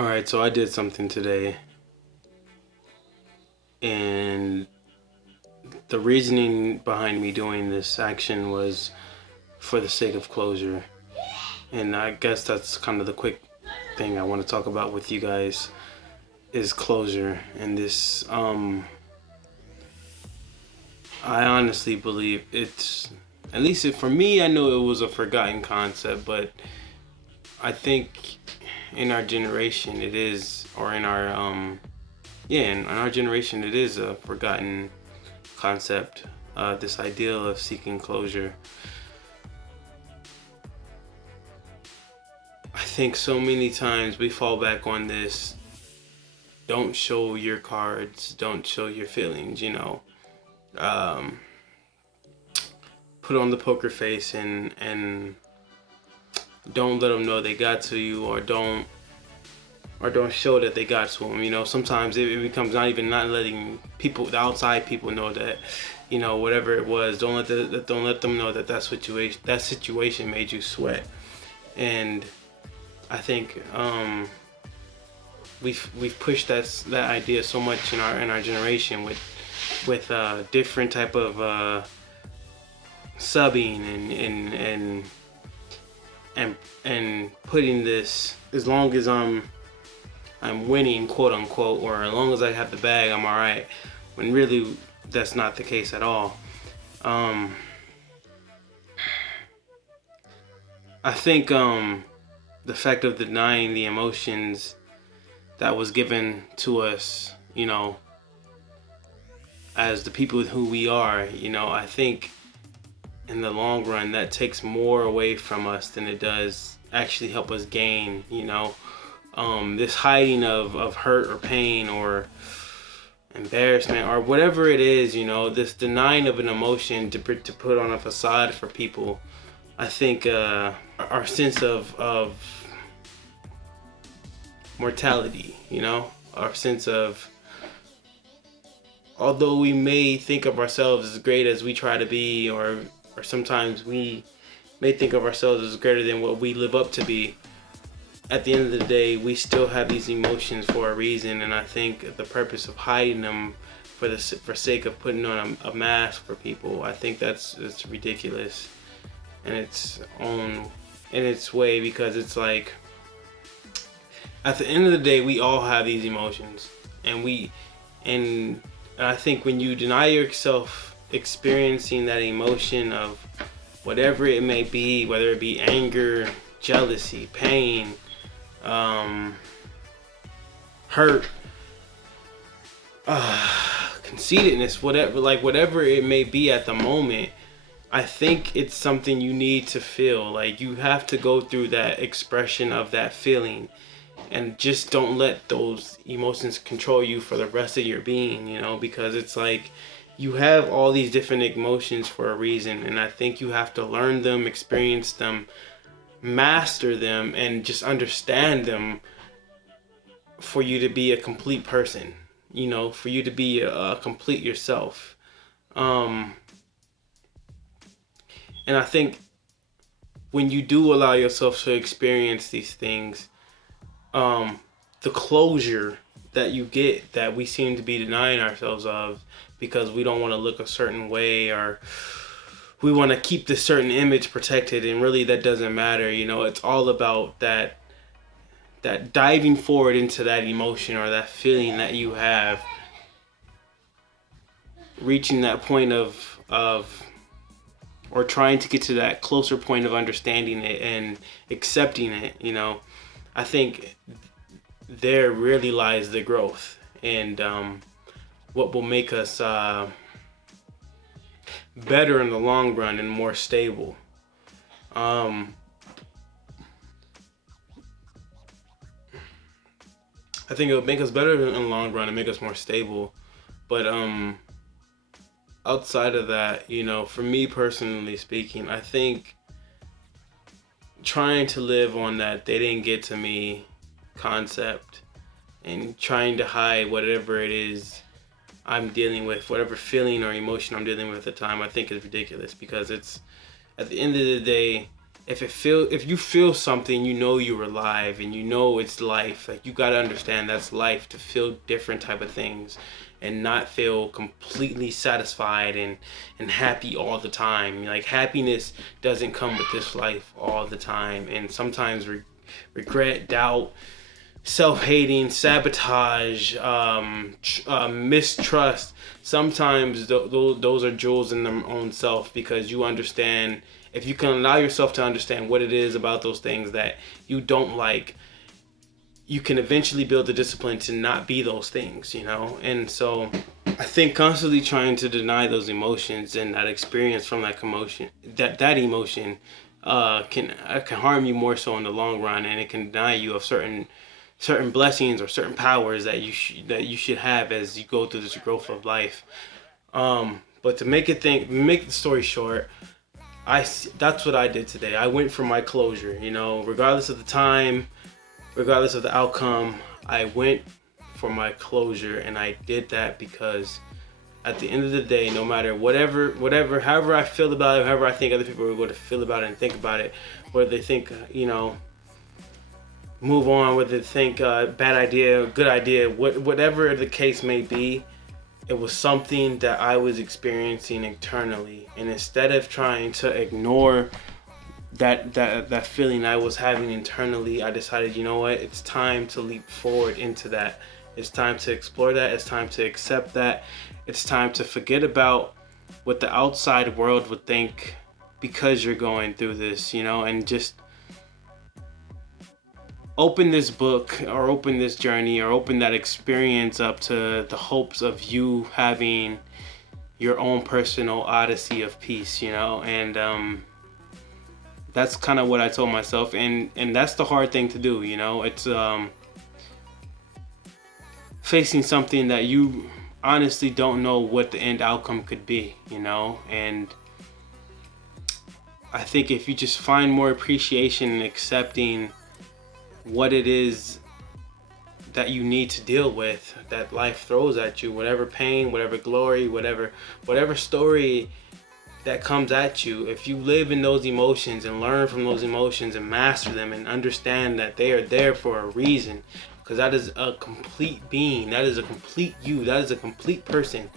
All right, so I did something today, and the reasoning behind me doing this action was for the sake of closure. And I guess that's kind of the quick thing I want to talk about with you guys is closure. And this, I honestly believe it's, at least for me, I know it was a forgotten concept, but I think in our generation it is, or in our, in our generation it is a forgotten concept, this ideal of seeking closure. I think so many times we fall back on this: don't show your cards, don't show your feelings, um, put on the poker face and don't let them know they got to you, or don't show that they got to them. Sometimes it becomes not letting people, the outside people, know that, whatever it was. Don't let them know that situation made you sweat. And I think we've pushed that idea so much in our generation with different type of subbing and putting this, as long as I'm winning, quote unquote, or as long as I have the bag, I'm all right. When really that's not the case at all. I think the fact of denying the emotions that was given to us, as the people who we are, I think in the long run that takes more away from us than it does actually help us gain. This hiding of hurt or pain or embarrassment or whatever it is, this denying of an emotion to put on a facade for people. I think our sense of mortality, our sense of, although we may think of ourselves as great as we try to be, or sometimes we may think of ourselves as greater than what we live up to be, at the end of the day, we still have these emotions for a reason. And I think the purpose of hiding them for sake of putting on a mask for people, I think it's ridiculous in its way, because it's like, at the end of the day, we all have these emotions, and I think when you deny yourself experiencing that emotion of whatever it may be, whether it be anger, jealousy, pain, hurt, conceitedness, whatever it may be at the moment, I think it's something you need to feel. Like, you have to go through that expression of that feeling, and just don't let those emotions control you for the rest of your being, because it's like you have all these different emotions for a reason, and I think you have to learn them, experience them, master them, and just understand them for you to be a complete person, for you to be a complete yourself. And I think when you do allow yourself to experience these things, the closure that you get, that we seem to be denying ourselves of because we don't want to look a certain way, or we want to keep this certain image protected, and really that doesn't matter. It's all about that diving forward into that emotion or that feeling that you have, reaching that point of or trying to get to that closer point of understanding it and accepting it. I think there really lies the growth, and what will make us better in the long run and more stable. I think it would make us better in the long run and make us more stable. But outside of that, for me personally speaking, I think trying to live on that "they didn't get to me" concept, and trying to hide whatever it is I'm dealing with, whatever feeling or emotion I'm dealing with at the time, I think is ridiculous, because it's, at the end of the day, if you feel something, you know you're alive, and you know it's life. Like, you gotta understand that's life, to feel different type of things and not feel completely satisfied and happy all the time. Like, happiness doesn't come with this life all the time, and sometimes regret, doubt, self-hating, sabotage, mistrust, sometimes those are jewels in their own self, because you understand, if you can allow yourself to understand what it is about those things that you don't like, you can eventually build the discipline to not be those things, you know? And so I think constantly trying to deny those emotions and that experience from that emotion, that emotion can harm you more so in the long run, and it can deny you of certain blessings or certain powers that you should have as you go through this growth of life. But to make the story short, that's what I did today. I went for my closure, you know, regardless of the time, regardless of the outcome. I went for my closure, and I did that because at the end of the day, no matter however I feel about it, however I think other people are going to feel about it and think about it, whether they think, you know, move on, whether they think bad idea, good idea, whatever the case may be, it was something that I was experiencing internally. And instead of trying to ignore that feeling I was having internally, I decided, you know what, it's time to leap forward into that. It's time to explore that. It's time to accept that. It's time to forget about what the outside world would think because you're going through this, you know, and just open this book or open this journey or open that experience up to the hopes of you having your own personal odyssey of peace, you know. And that's kind of what I told myself, and that's the hard thing to do, you know. It's facing something that you honestly don't know what the end outcome could be, you know. And I think if you just find more appreciation in accepting what it is that you need to deal with, that life throws at you, whatever pain, whatever glory, whatever story that comes at you, if you live in those emotions and learn from those emotions and master them and understand that they are there for a reason, because that is a complete being, that is a complete you, that is a complete person,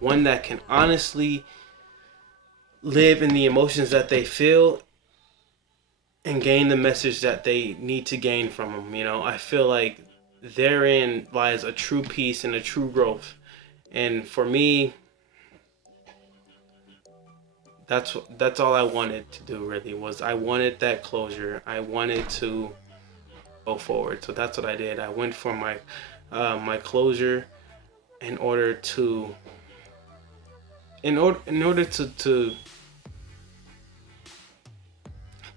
one that can honestly live in the emotions that they feel and gain the message that they need to gain from them, you know. I feel like therein lies a true peace and a true growth. And for me, that's all I wanted to do, really, was I wanted that closure. I wanted to go forward. So that's what I did. I went for my my closure in order to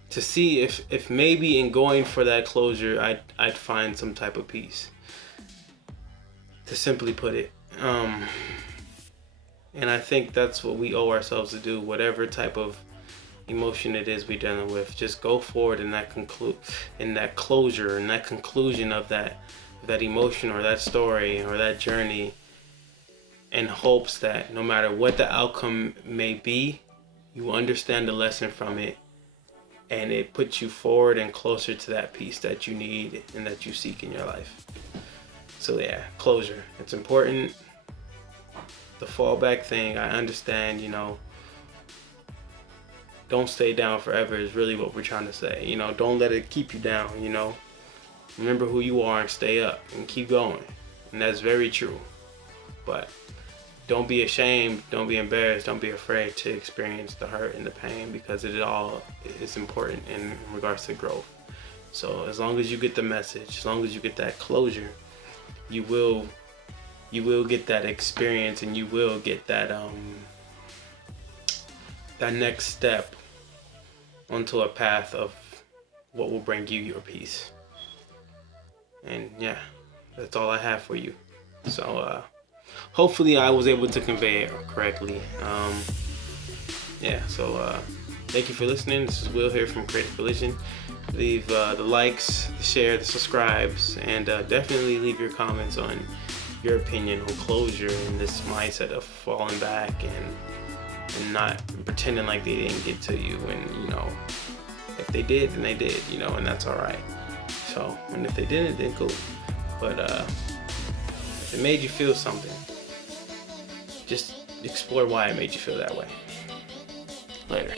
see if maybe in going for that closure I'd find some type of peace, to simply put it. And I think that's what we owe ourselves to do, whatever type of emotion it is we're dealing with. Just go forward in that closure, in that conclusion of that emotion or that story or that journey, in hopes that no matter what the outcome may be, you understand the lesson from it, and it puts you forward and closer to that peace that you need and that you seek in your life. So yeah, closure. It's important. The fallback thing, I understand, you know. Don't stay down forever is really what we're trying to say. You know, don't let it keep you down, you know. Remember who you are and stay up and keep going. And that's very true. But don't be ashamed, don't be embarrassed, don't be afraid to experience the hurt and the pain, because it all is important in regards to growth. So as long as you get the message, as long as you get that closure, you will get that experience, and you will get that that next step onto a path of what will bring you your peace. And yeah, that's all I have for you. So hopefully I was able to convey it correctly. So thank you for listening. This is Will here from Creative Collision. Leave the likes, the share, the subscribes, and definitely leave your comments on your opinion on closure and this mindset of falling back and not pretending like they didn't get to you. And you know, If they did, then they did, you know, and that's all right. So, and if they didn't, then cool. But if it made you feel something, just explore why it made you feel that way. Later.